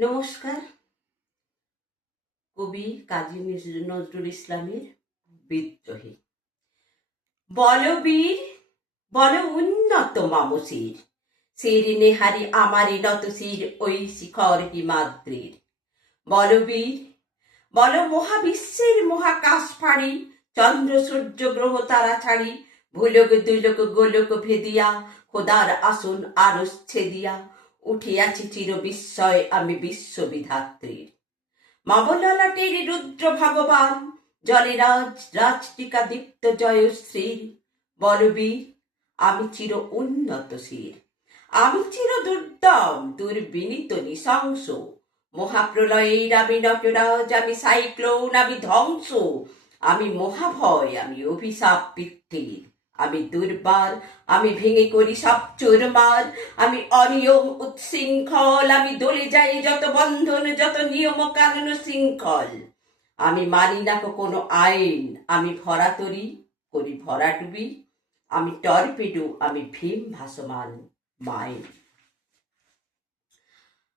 নমস্কার। কবি কাজী নজ- নজরুল ইসলামের বিদ্রোহী। বলবীর, বল উন্নত মামসির। শির নেহারি আমারি নত শির, ওই শিখর হিমাদ্রির। বলবীর, বল মহাবিশ্বের মহাকাশ ফাড়ি, চন্দ্র সূর্য গ্রহ তারা ছাড়ি, ভুলোক দুলোক গোলক ভেদিয়া, খোদার আসন আরস ছেদিয়া উঠিয়াছি চির বিস্ময় আমি বিশ্ববিধাত্রীর। মাবললাটের রুদ্র ভগবান, জলেরাজ রাজটিকা দীপ্ত জয়শ্রীর, বলবীর, আমি চির উন্নত শির আমি চির দুর্দম, দুর্বিনীত, নৃশংস। মহাপ্রলয়ের আমি নটরাজ, আমি সাইক্লোন, আমি ধ্বংস। আমি মহাভয়, আমি অভিশাপ পিত্তির আমি দুর্বার আমি ভেঙে করি সব চোরমার, আমি অনিয়ম উচ্ছৃঙ্খল আমি দলে যাই যত বন্ধন, যত নিয়ম কানুন শৃঙ্খল। আমি মানি না কোনো আইন, আমি ভরা তরি, করি ভরা ডুবি, আমি টর্পেডো, আমি ভীম ভাসমান মাইন।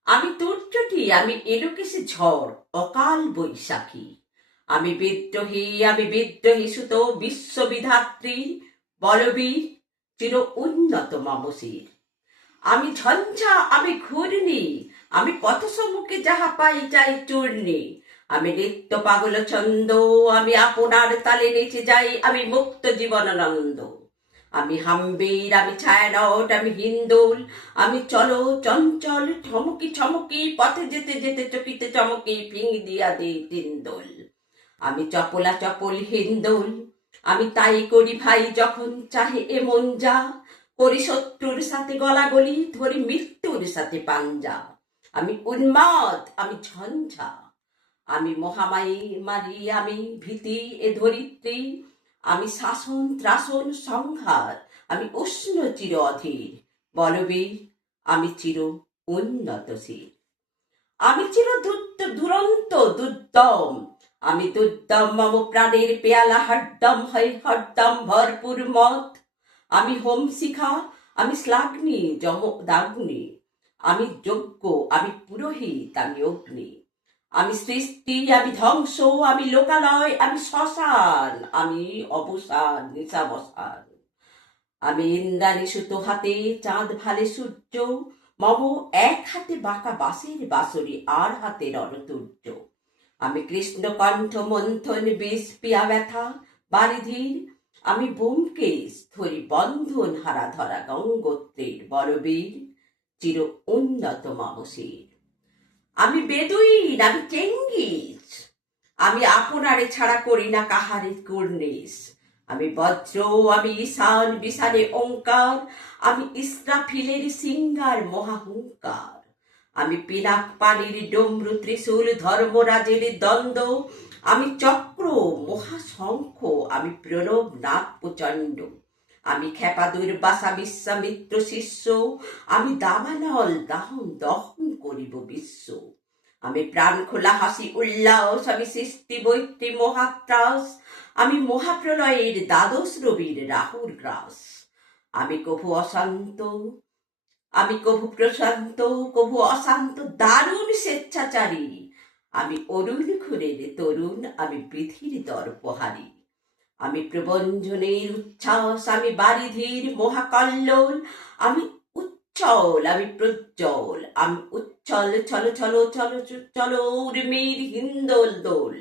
আমি তুর্যটি, আমি এলোকেশে ঝড়, অকাল বৈশাখী। আমি বিদ্রোহী আমি বিদ্রোহী সুত বিশ্ববিধাত্রী বলবীর চির উন্নত মামসির। আমি ঝঞ্ঝা, আমি ঘূর্ণি, আমি পথ সম্মুখে যাহা পাই যাই চূর্ণি। আমি নিত্য পাগল ছন্দ, আমি আপনার তালে নেচে যাই, আমি মুক্ত জীবনানন্দ আমি হাম্বির, আমি ছায়ানট, আমি হিন্দোল, আমি চলো চঞ্চল ঠমকি ছমকি পথে যেতে যেতে চকিতে চমকি ফিঙি দিয়া দিই তিন্দোল আমি চপলা চপল হিন্দোল আমি তাই করি ভাই, যখন চাহে এমন যা। করি শত্রুর সাথে গলাগলি, ধরি মৃত্যুর সাথে পাঞ্জা। আমি উন্মাদ, আমি ঝঞ্ঝা। আমি মহামায়ী, মারি আমি ভীতি, এ ধরিত্রী। আমি শাসন, ত্রাসন, সংহার। আমি উষ্ণ চির অধীর। বলবীর আমি চির উন্নতশীল আমি চির দুরন্ত, দুর্দম। আমি দুর্দম, মম প্রাণের পেয়ালা, হরদম হয় হরদম, ভরপুর মত। আমি হোম শিখা আমি শ্লাগ্নি, যম দাগ্নি। আমি যজ্ঞ, আমি পুরোহিত, আমি অগ্নি। আমি সৃষ্টি, আমি ধ্বংস, আমি লোকালয়, আমি শ্মশান, আমি অবসান নিশাবসান আমি ইন্দ্রাণী সুতো হাতে চাঁদ ভালে সূর্য, মম এক হাতে বাঁকা বাঁশের বাঁশরি, আর হাতে রণতুর্য। আমি কৃষ্ণ কণ্ঠ মন্থন বেশ পিয়া ব্যথা বারিধির আমি বোমকেশ ধরি বন্ধন হারা ধরা গঙ্গোত্রের বড়বীর, চির উন্নত মামসীর আমি বেদুইন, আমি চেঙ্গিস। আমি আপনারে ছাড়া করি না কাহারে কর্নিস আমি বজ্র, আমি ঈশান বিশালে ওঙ্কার আমি ইসরাফিলের সিঙ্গার মহাহুঙ্কার। আমি পিনাক পানির ডমরু ত্রিশূল ধর্মরাজের দ্বন্দ্ব। আমি চক্র, মহাশঙ্খ, আমি প্রণব নাথ প্রচণ্ড। আমি খেপা বাসা বিশ্বামিত্র শিষ্য। আমি দাবানল দাহন দহন করিব বিশ্ব। আমি প্রাণ খোলা হাসি উল্লাস, আমি সৃষ্টি বৈত্রী মহাত্রাস। আমি মহাপ্রলয়ের দ্বাদশ রবির রাহুর গ্রাস। আমি কভু অশান্ত আমি কভু প্রশান্ত, কভু অশান্ত, দারুণ স্বেচ্ছাচারী। আমি অরুণ খুনের তরুণ, আমি বিধির দর্পহারী। আমি প্রবঞ্জনের উচ্ছ্বাস, আমি বারিধির মহাকল্লোল। আমি উচ্ছল আমি প্রজ্জ্বল। আমি উচ্ছল ছল ছল ছল চলো উর্মির হিন্দোল দোল।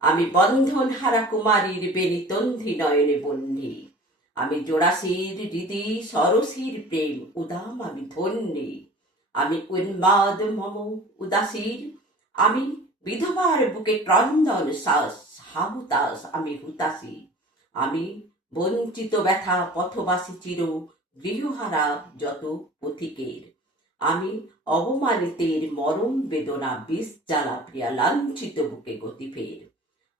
আমি বন্ধন হারা কুমারীর বেনিতন্ধি নয়নে বন্ধি আমি জোড়াশির হৃদি সরসীর প্রেম, উদাম আমি ধন্যী। আমি উন্মাদ মম উদাসীর আমি বিধবার বুকে ক্রন্দন শ্বাস হাহুতাস আমি হুতাসী আমি বঞ্চিত ব্যথা পথবাসী চির, গৃহহারা যত পথিকের। আমি অবমানিতের মরম বেদনা, বিষ জ্বালা প্রিয়া লাঞ্ছিত বুকে গতি ফের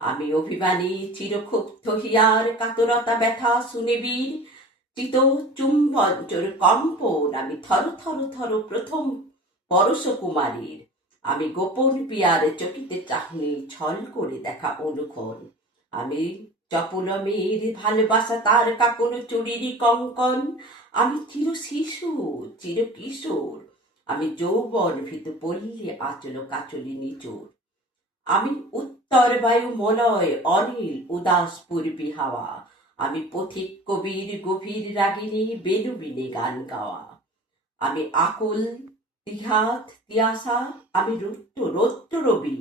আমি অভিমানী, চিরক্ষুব্ধ হিয়ার, কাতরতা, ব্যথা শুনেবীর চিত চুম্বঞ্চর কম্পন, আমি থর থর থর প্রথম পরশ কুমারীর। আমি গোপন পিয়ার চকিতে চাহনি ছল করে দেখা অনুক্ষণ। আমি চপলমের ভালোবাসা তার কাপন চুরির কঙ্কন। আমি চির শিশু, চির কিশোর। আমি যৌবন ভীত পল্লী, আচল কাচলি নিচুর। আমি উত্তর বায়ু মলয়, অনিল উদাস পূর্বী হাওয়া। আমি পথিক কবির গভীর রাগিনী বেনুবিনে গান গাওয়া। আমি আকুল, তিহাত, তিয়াসা, আমি রুদ্র রৌদ্র রবি।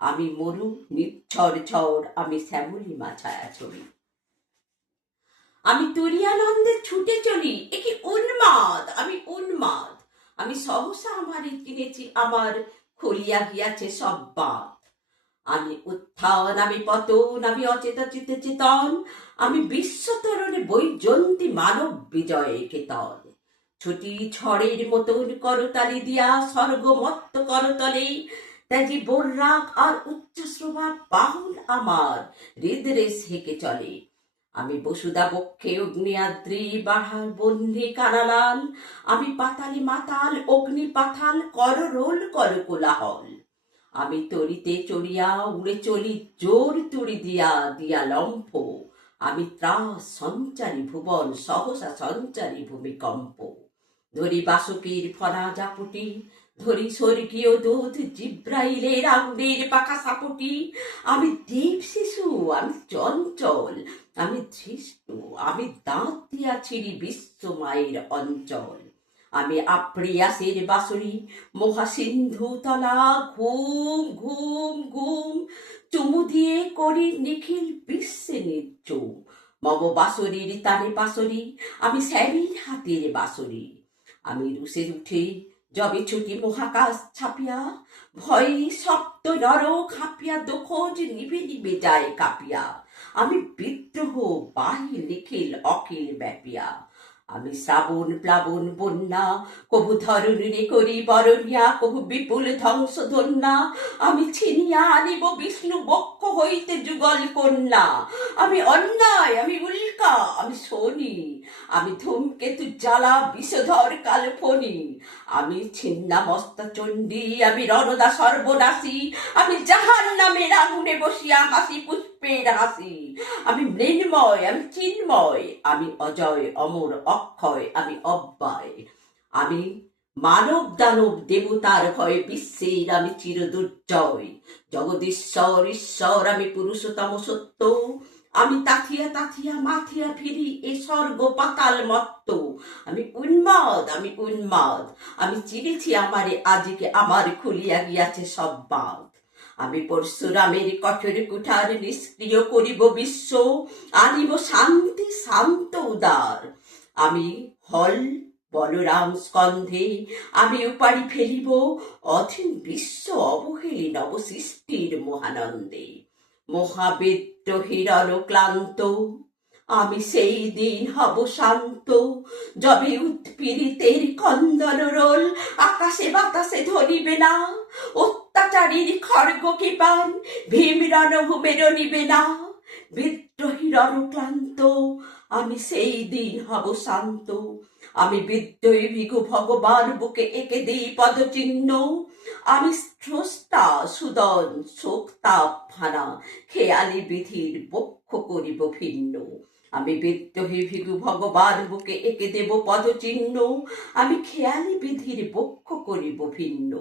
আমি মরু, নিচ্ছর ঝড়, আমি শ্যামলী মাছায়া ছবি। আমি তুরিয়ানন্দে ছুটে চলি একে উন্মাদ, আমি উন্মাদ। আমি সহসা আমারই কিনেছি, আমার খুলিয়া গিয়াছে সব বাঁধ আমি উত্থান, আমি পতন, আমি অচেতন চিতে চেতন, আমি বিশ্বতরণে বৈজন্তী মানব বিজয় কেতন। ছুটি ছড়ের মতন করতালি দিয়া স্বর্গমত্ত করতলে ত্যাজি বর্রাক আর উচ্চ উচ্চশ্রবা বাহুল আমার হৃদরেশ হেঁকে চলে। আমি বসুদা বক্ষে অগ্নিয়াদ্রি, বাহার বন্যে কানালাল, আমি পাতালি মাতাল, অগ্নি পাতাল, কর রোল, কর কোলাহল। আমি তরিতে চড়িয়া উড়ে চলি, জোর তুড়ি দিয়া দিয়া লম্ফ। আমি ত্রাস সঞ্চারী ভুবন, সহসা সঞ্চারী ভূমিকম্প। ধরি বাসুকীর ফনা জাপুটি, ধরি স্বর্গীয় দুধ জিব্রাইলের আগুনের পাকা সাপুটি। আমি দেব শিশু, আমি চঞ্চল, আমি ধৃষ্ট, আমি দাঁত দিয়া ছিড়ি বিশ্ব মায়ের অঞ্চল। আমি আপ্রিয়াসের বাসুরি মহাসিন্ধু তলা, ঘুম ঘুম ঘুম, চুমু দিয়ে করি নিখিল বিশ্বে নির্চুম মব বাসরির তানে বাসরি আমি স্যারির হাতের বাসরি আমি রুসে উঠে যবে ছুটি মহাকাশ ছাপিয়া, ভয়ে সপ্ত নর খাপিয়া, দোখোজ নিভে নিভে যায় কাপিয়া। আমি বিদ্রোহ বাহি নিখিল অখিল ব্যাপিয়া। আমি শ্রাবণ, প্লাবন, বন্যা, কবু ধরণী করি বরণিয়া, কবু বিপুল ধ্বংস ধন্যা আমি ছিনিয়া আনিব বিষ্ণু বক্ষ হইতে যুগল কন্যা। আমি অন্যায়, আমি উল্কা, আমি শনি। আমি ধূমকেতু জ্বালা, বিষধর কালফনি আমি ছিন্না মস্তা চণ্ডী, আমি রণদা সর্বনাশী। আমি জাহান নামের আগুনে বসিয়া হাসি পুষ্পের হাসি আমি মৃন্ময়, আমি চিন্ময়, আমি অজয়, অমর অক্ষয়, আমি অব্যয়। আমি মানব দানব দেবতার ভয়ে বিশ্বের আমি চির দুর্জয় জগদীশ্বর, ঈশ্বর, আমি পুরুষতম সত্য। আমি তাথিয়া তাথিয়া মাথিয়া ফিরি এ স্বর্গ পাতাল মত্ত। আমি উন্মাদ আমি উন্মাদ। আমি চিনেছি আমারে, আজকে আমার খুলিয়া গিয়াছে সব বাঁধ আমি পরশুরামের কঠোর কুঠার নিষ্ক্রিয় করিব বিশ্ব। আনিব শান্তি, শান্ত, উদার। আমি হল বলরাম স্কন্ধে, আমি উপাড়ি ফেলিব অথিন বিশ্ব অবহেলি নবসৃষ্টির মহানন্দে। মহাবিদ্রোহীর ক্লান্ত, আমি সেই দিন হব শান্ত। যবে উৎপীড়িতের কন্দন রোল, আকাশে বাতাসে ধরিবে না। অত্যাচারীর খড়গ কিপান ভীম রণভূমে রনিবে না। বিদ্রোহীর অনুক্লান্ত আমি সেই দিন হব শান্ত। আমি বিদ্রোহী ভিগু ভগবান, বুকে এঁকে দিই পদচিহ্ন। আমি স্রষ্টা, সুদন শোকতাপ ফানা, খেয়ালি বিধির বক্ষ করিব ভিন্ন। আমি বিদ্রোহী ভিগু ভগবান, বুকে এঁকে দেব পদচিহ্ন। আমি খেয়ালি বিধির বক্ষ করিব ভিন্ন।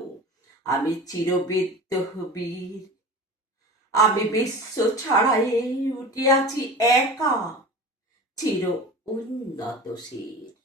আমি চিরবিদ্রোহ বীর। আমি বিশ্ব ছাড়াই উঠিয়াছি একা চির উন্নত শির।